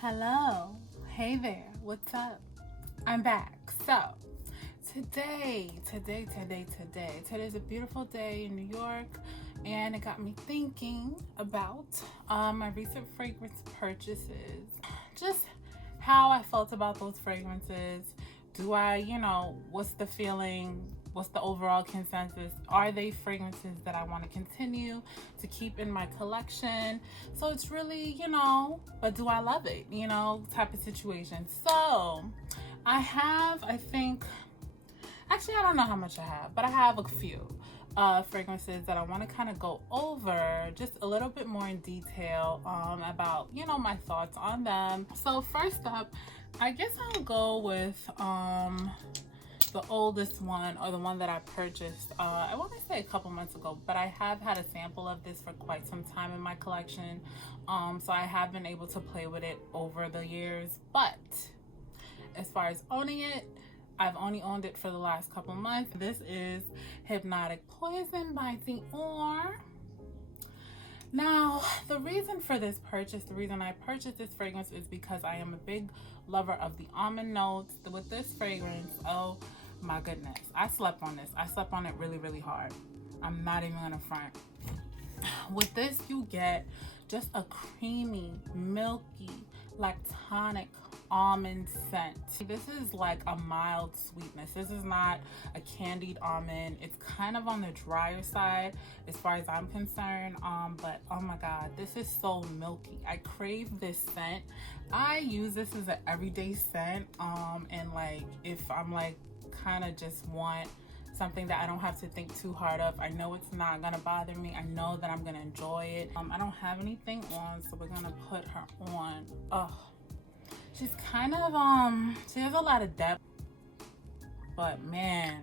Hello, hey there, what's up? I'm back. So today's a beautiful day in New York, and it got me thinking about my recent fragrance purchases, just how I felt about those fragrances. Do I, what's the feeling? What's the overall consensus? Are they fragrances that I want to continue to keep in my collection? So it's really, but do I love it? Type of situation. So I think, actually, I don't know how much I have, but I have a few fragrances that I want to kind of go over just a little bit more in detail about, my thoughts on them. So first up, I guess I'll go with the oldest one, or the one that I purchased I want to say a couple months ago, but I have had a sample of this for quite some time in my collection, so I have been able to play with it over the years. But as far as owning it, I've only owned it for the last couple months. This is Hypnotic Poison by Dior. Now, the reason for this purchase, the reason I purchased this fragrance is because I am a big lover of the almond notes. With this fragrance, oh my goodness, I slept on this. I slept on it really, really hard. I'm not even gonna front. With this, you get just a creamy, milky, lactonic almond scent. This is like a mild sweetness. This is not a candied almond. It's kind of on the drier side as far as I'm concerned, but oh my god, this is so milky. I crave this scent. I use this as an everyday scent, and like if I'm like kind of just want something that I don't have to think too hard of, I know it's not gonna bother me, I know that I'm gonna enjoy it. I don't have anything on, so we're gonna put her on. Oh, she's kind of she has a lot of depth, but man,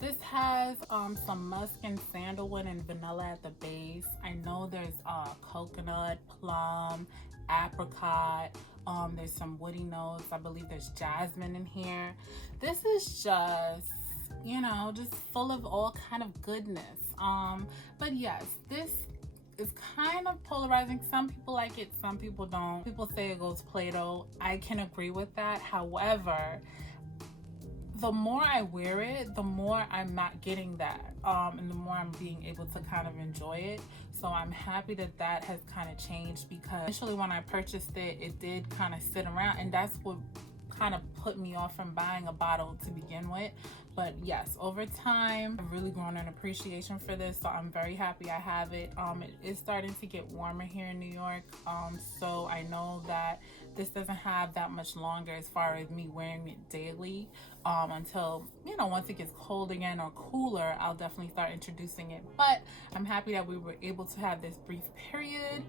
this has some musk and sandalwood and vanilla at the base. I know there's coconut, plum, apricot, there's some woody notes. I believe there's jasmine in here. This is just, just full of all kind of goodness. But yes, this is kind of polarizing. Some people like it, some people don't. People say it goes Play-Doh. I can agree with that. However, the more I wear it, the more I'm not getting that, and the more I'm being able to kind of enjoy it. So I'm happy that that has kind of changed, because initially when I purchased it, it did kind of sit around, and that's what kind of put me off from buying a bottle to begin with. But yes, over time, I've really grown an appreciation for this, so I'm very happy I have it. It is starting to get warmer here in New York, so I know that this doesn't have that much longer as far as me wearing it daily, until, once it gets cold again or cooler, I'll definitely start introducing it. But I'm happy that we were able to have this brief period,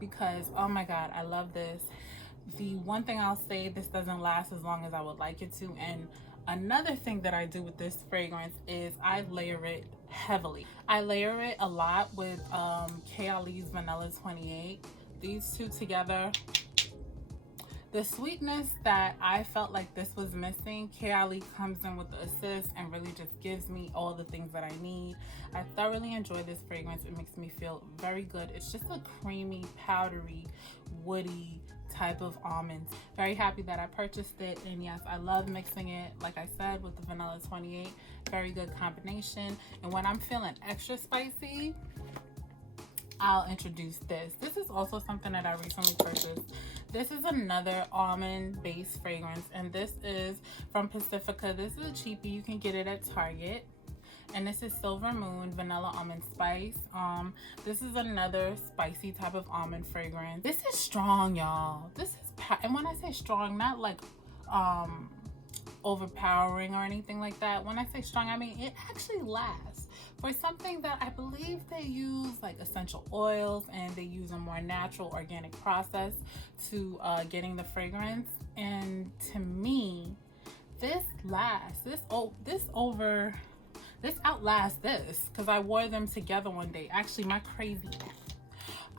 because oh my god, I love this. The one thing I'll say, this doesn't last as long as I would like it to. And another thing that I do with this fragrance is I layer it heavily. I layer it a lot with Kayali's Vanilla 28. These two together, the sweetness that I felt like this was missing, Kayali comes in with the assist and really just gives me all the things that I need. I thoroughly enjoy this fragrance. It makes me feel very good. It's just a creamy, powdery, woody type of almonds. Very happy that I purchased it, and yes, I love mixing it, like I said, with the Vanilla 28. Very good combination. And when I'm feeling extra spicy, I'll introduce this. This is also something that I recently purchased. This is another almond based fragrance, and this is from Pacifica. This is a cheapie. You can get it at Target. And this is Silver Moon Vanilla Almond Spice. This is another spicy type of almond fragrance. This is strong, y'all. This is, and when I say strong, not like overpowering or anything like that. When I say strong, I mean it actually lasts. For something that I believe they use like essential oils, and they use a more natural organic process to getting the fragrance. And to me, this lasts. This outlasts this, because I wore them together one day. Actually, my crazy,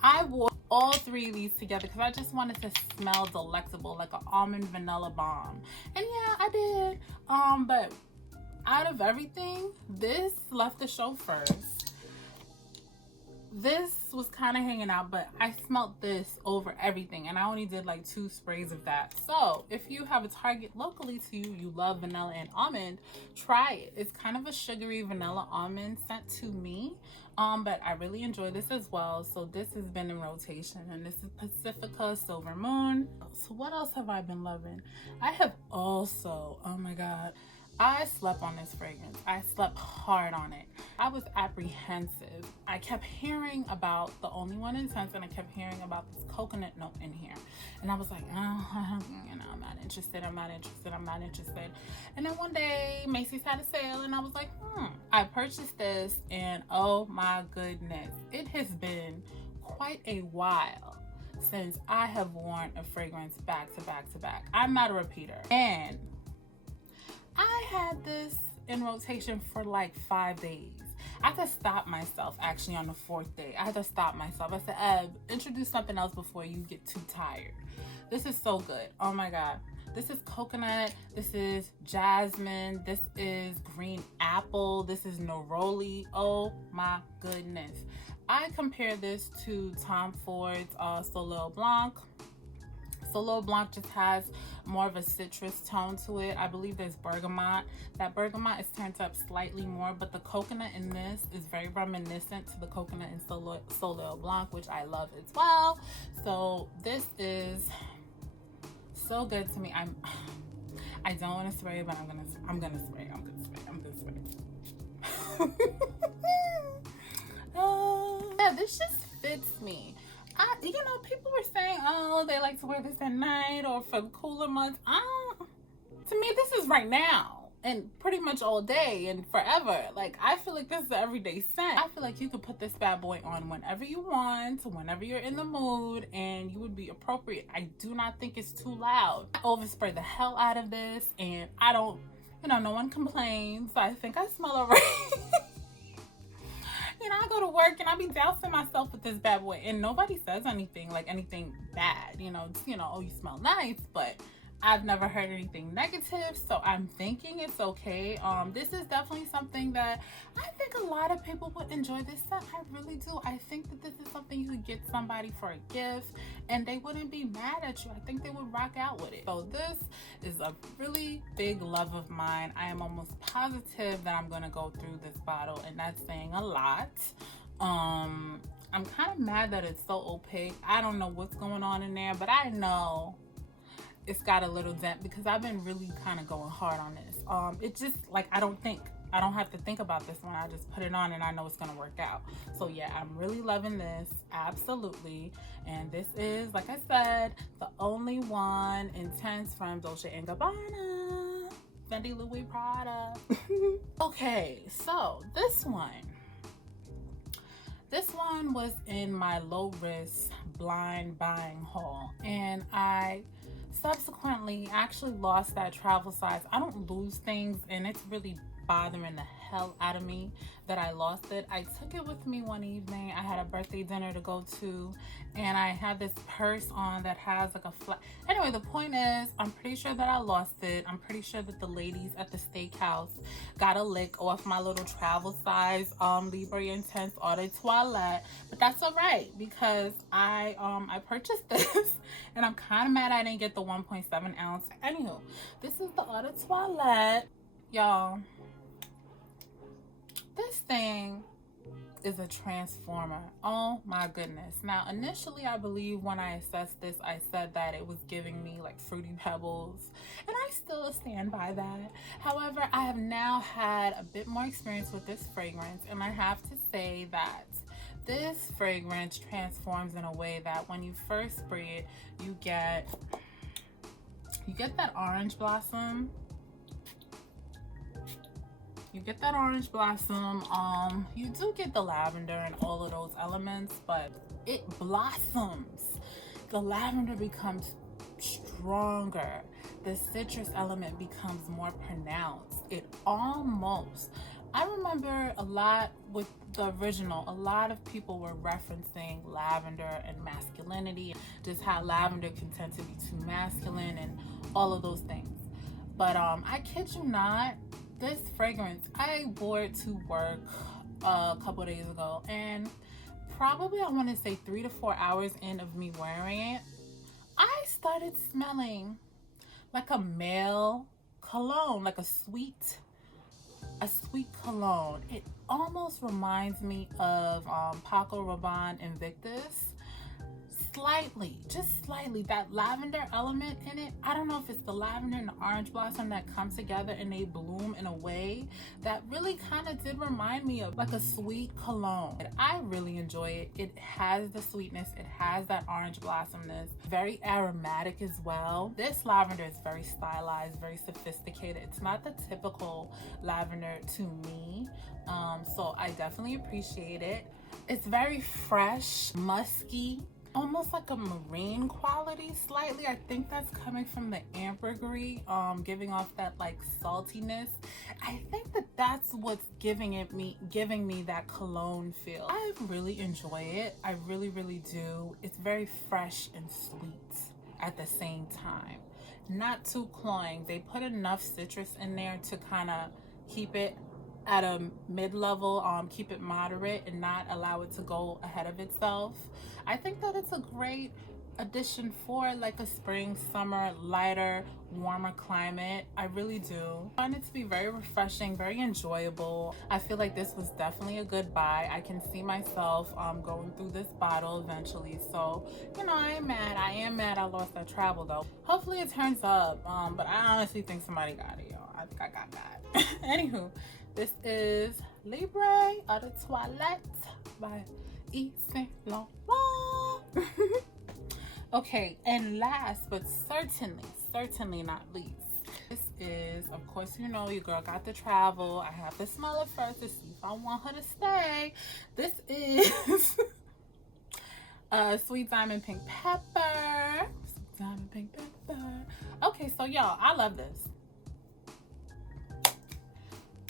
I wore all three of these together because I just wanted to smell delectable, like an almond vanilla bomb. And yeah, I did. But out of everything, this left the show first. this was kind of hanging out, but I smelled this over everything, and I only did like 2 sprays of that. So if you have a Target locally to you, you love vanilla and almond, try it. It's kind of a sugary vanilla almond scent to me, but I really enjoy this as well. So this has been in rotation, and this is Pacifica Silver Moon. So what else have I been loving? I have also, oh my god, I slept on this fragrance. I slept hard on it. I was apprehensive. I kept hearing about the Only One Intense, and I kept hearing about this coconut note in here. And I was like, oh, you know, I'm not interested. And then one day, Macy's had a sale, and I was like, I purchased this, and oh my goodness, it has been quite a while since I have worn a fragrance back to back to back. I'm not a repeater. And I had this in rotation for like 5 days. I had to stop myself actually on the 4th day. I had to stop myself. I said, introduce something else before you get too tired. This is so good. Oh my God. This is coconut. This is jasmine. This is green apple. This is neroli. Oh my goodness. I compare this to Tom Ford's Soleil Blanc. Soleil Blanc just has more of a citrus tone to it. I believe there's bergamot. That bergamot is turned up slightly more, but the coconut in this is very reminiscent to the coconut in Soleil Blanc, which I love as well. So this is so good to me. I don't want to spray, but I'm gonna spray. Yeah, this just fits me. You know, people were saying, oh, they like to wear this at night or for the cooler months. To me, this is right now and pretty much all day and forever. Like, I feel like this is an everyday scent. I feel like you could put this bad boy on whenever you want, whenever you're in the mood, and you would be appropriate. I do not think it's too loud. I overspray the hell out of this, and I don't, you know, no one complains. I think I smell alright. You know, I go to work and I be dousing myself with this bad boy, and nobody says anything, like anything bad. You know, it's, you know, oh, you smell nice, but I've never heard anything negative, so I'm thinking it's okay. This is definitely something that I think a lot of people would enjoy this scent. I really do. I think that this is something you could get somebody for a gift, and they wouldn't be mad at you. I think they would rock out with it. So this is a really big love of mine. I am almost positive that I'm gonna go through this bottle, and that's saying a lot. I'm kind of mad that it's so opaque. I don't know what's going on in there, but I know it's got a little dent because I've been really kind of going hard on this. It just, like, I don't have to think about this one. I just put it on and I know it's gonna work out. So yeah, I'm really loving this, absolutely. And this is, like I said, the Only One Intense from Dolce & Gabbana, Fendi Louis Prada. Okay, so this one was in my low risk blind buying haul, and I subsequently actually lost that travel size. I don't lose things, and it's really bothering the hell out of me that I lost it. I took it with me one evening. I had a birthday dinner to go to, and I had this purse on that has like a flat. Anyway, the point is, I'm pretty sure that I lost it. I'm pretty sure that the ladies at the steakhouse got a lick off my little travel size Libre Intense Eau de Toilette, but that's all right because I purchased this, and I'm kind of mad I didn't get the 1.7 ounce. Anywho, this is the Eau de Toilette, y'all. This thing is a transformer. Oh my goodness. Now, initially, I believe when I assessed this, I said that it was giving me like Fruity Pebbles, and I still stand by that. However, I have now had a bit more experience with this fragrance, and I have to say that this fragrance transforms in a way that when you first spray it, you get that orange blossom. You get that orange blossom. You do get the lavender and all of those elements, but it blossoms. The lavender becomes stronger. The citrus element becomes more pronounced. I remember a lot with the original, a lot of people were referencing lavender and masculinity, just how lavender can tend to be too masculine and all of those things. But I kid you not, this fragrance, I wore it to work a couple days ago, and probably, I want to say 3 to 4 hours in of me wearing it, I started smelling like a male cologne, like a sweet cologne. It almost reminds me of Paco Rabanne Invictus. Slightly, just slightly, that lavender element in it. I don't know if it's the lavender and the orange blossom that come together and they bloom in a way that really kind of did remind me of like a sweet cologne. I really enjoy it. It has the sweetness, it has that orange blossomness, very aromatic as well. This lavender is very stylized, very sophisticated. It's not the typical lavender to me, so I definitely appreciate it. It's very fresh, musky, almost like a marine quality slightly. I think that's coming from the ambergris, giving off that like saltiness. I think that that's what's giving me that cologne feel. I really enjoy it. I really do. It's very fresh and sweet at the same time. Not too cloying. They put enough citrus in there to kind of keep it at a mid-level, keep it moderate and not allow it to go ahead of itself. I think that it's a great addition for like a spring, summer, lighter, warmer climate. I really do. I find it to be very refreshing, very enjoyable. I feel like this was definitely a good buy. I can see myself going through this bottle eventually. So, you know, I am mad I lost that travel though. Hopefully it turns up, but I honestly think somebody got it, y'all. I think I got that. Anywho, this is Libre of the Toilette by Yves Saint Laurent. Okay, and last but certainly not least, this is, of course, you know, your girl got to travel. I have to smell it first to see if I want her to stay. This is Sweet Diamond Pink Pepper. Sweet Diamond Pink Pepper. Okay, so y'all, I love this.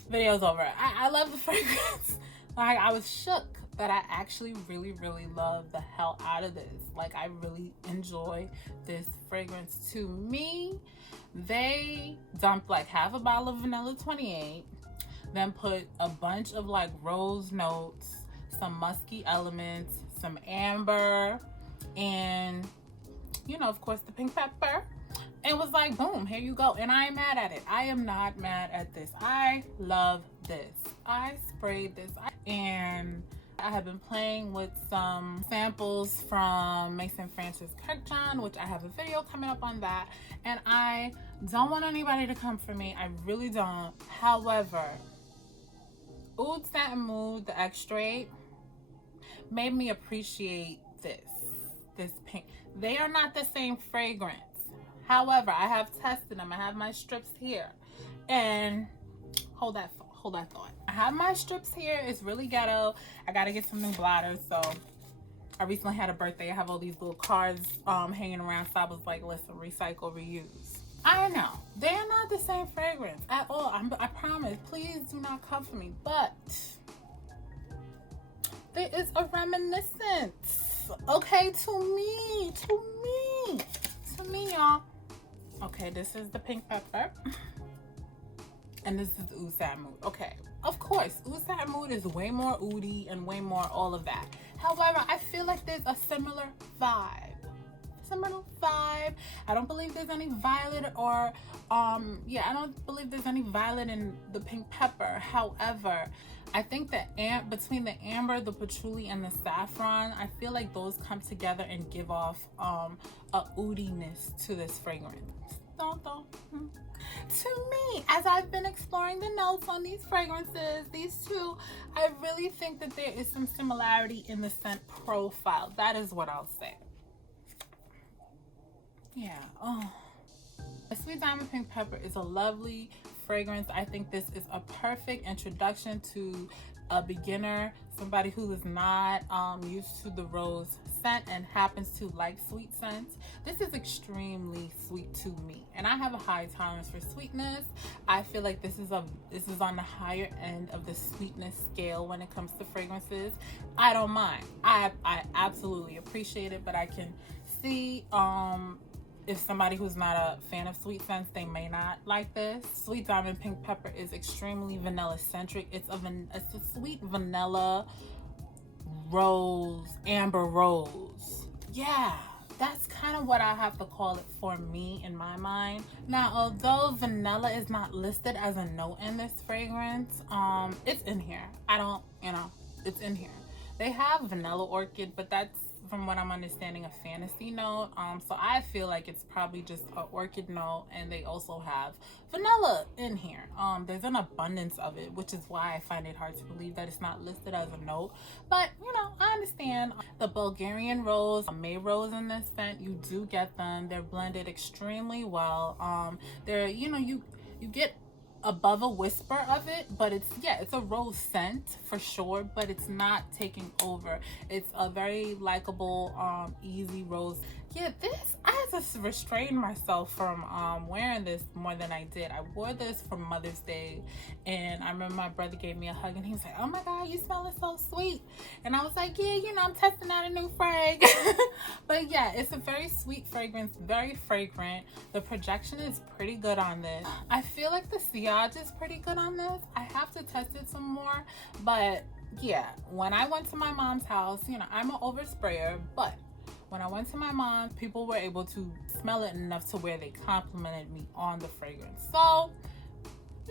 Video's over. I love the fragrance. Like, I was shook that I actually really love the hell out of this. Like, I really enjoy this fragrance. To me, they dumped like half a bottle of vanilla 28, then put a bunch of like rose notes, some musky elements, some amber, and you know, of course, the pink pepper. It was like, boom, here you go. And I ain't mad at it. I am not mad at this. I love this. I sprayed this and I have been playing with some samples from Mason Francis Kirkjohn, which I have a video coming up on that. And I don't want anybody to come for me. I really don't. However, Oud Satin Mood, the extrait, made me appreciate this pink. They are not the same fragrance. However, I have tested them. I have my strips here. And hold that thought. I have my strips here. It's really ghetto. I gotta get some new blotters. So I recently had a birthday. I have all these little cards hanging around. So I was like, listen, recycle, reuse. I know. They're not the same fragrance at all. I promise. Please do not come for me. But there is a reminiscence. Okay, to me, y'all. Okay, this is the pink pepper. And this is Oud Satin Mood. Okay, of course, Oud Satin Mood is way more oody and way more all of that. However, I feel like there's a similar vibe. I don't believe there's any violet or, I don't believe there's any violet in the pink pepper. However, I think that between the amber, the patchouli, and the saffron, I feel like those come together and give off a oudiness to this fragrance. To me, as I've been exploring the notes on these fragrances, these two, I really think that there is some similarity in the scent profile. That is what I'll say. Yeah. Oh, a Sweet Diamond Pink Pepper is a lovely fragrance. I think this is a perfect introduction to a beginner, somebody who is not used to the rose scent and happens to like sweet scents. This is extremely sweet to me, and I have a high tolerance for sweetness. I feel like this is on the higher end of the sweetness scale when it comes to fragrances. I don't mind. I absolutely appreciate it, but I can see if somebody who's not a fan of sweet scents, they may not like this. Sweet Diamond Pink Pepper is extremely vanilla centric. It's a sweet vanilla rose, amber rose. Yeah, that's kind of what I have to call it for me in my mind. Now, although vanilla is not listed as a note in this fragrance, it's in here. I don't, it's in here. They have vanilla orchid, but that's, from what I'm understanding, a fantasy note. So I feel like it's probably just an orchid note, and they also have vanilla in here. There's an abundance of it, which is why I find it hard to believe that it's not listed as a note. But I understand. The Bulgarian rose, May rose in this scent, you do get them. They're blended extremely well. They're you get above a whisper of it, but it's a rose scent for sure, but it's not taking over. It's a very likable, easy rose. Yeah, this, I had to restrain myself from wearing this more than I did. I wore this for Mother's Day, and I remember my brother gave me a hug, and he was like, "Oh my God, you smell it so sweet." And I was like, "Yeah, I'm testing out a new frag." But yeah, it's a very sweet fragrance, very fragrant. The projection is pretty good on this. I feel like the sillage is pretty good on this. I have to test it some more, but yeah, when I went to my mom's house, I'm an oversprayer, but when I went to my mom's, people were able to smell it enough to where they complimented me on the fragrance. So,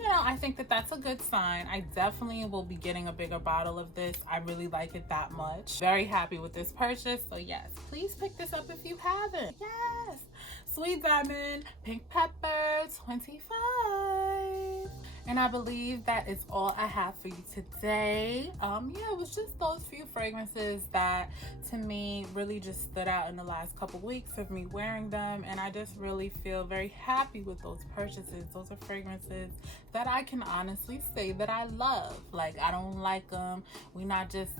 I think that that's a good sign. I definitely will be getting a bigger bottle of this. I really like it that much. Very happy with this purchase. So yes, please pick this up if you haven't. Yes. Sweet Diamond, Pink Pepper, 25. And I believe that is all I have for you today. It was just those few fragrances that to me really just stood out in the last couple weeks of me wearing them, and I just really feel very happy with those purchases. Those are fragrances that I can honestly say that I love. Like, I don't like them. We not just,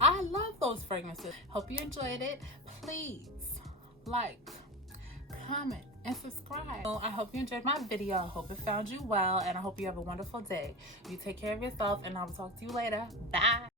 I love those fragrances. Hope you enjoyed it. Please like, comment, and subscribe. So I hope you enjoyed my video. I hope it found you well, and I hope you have a wonderful day. You take care of yourself, and I will talk to you later. Bye.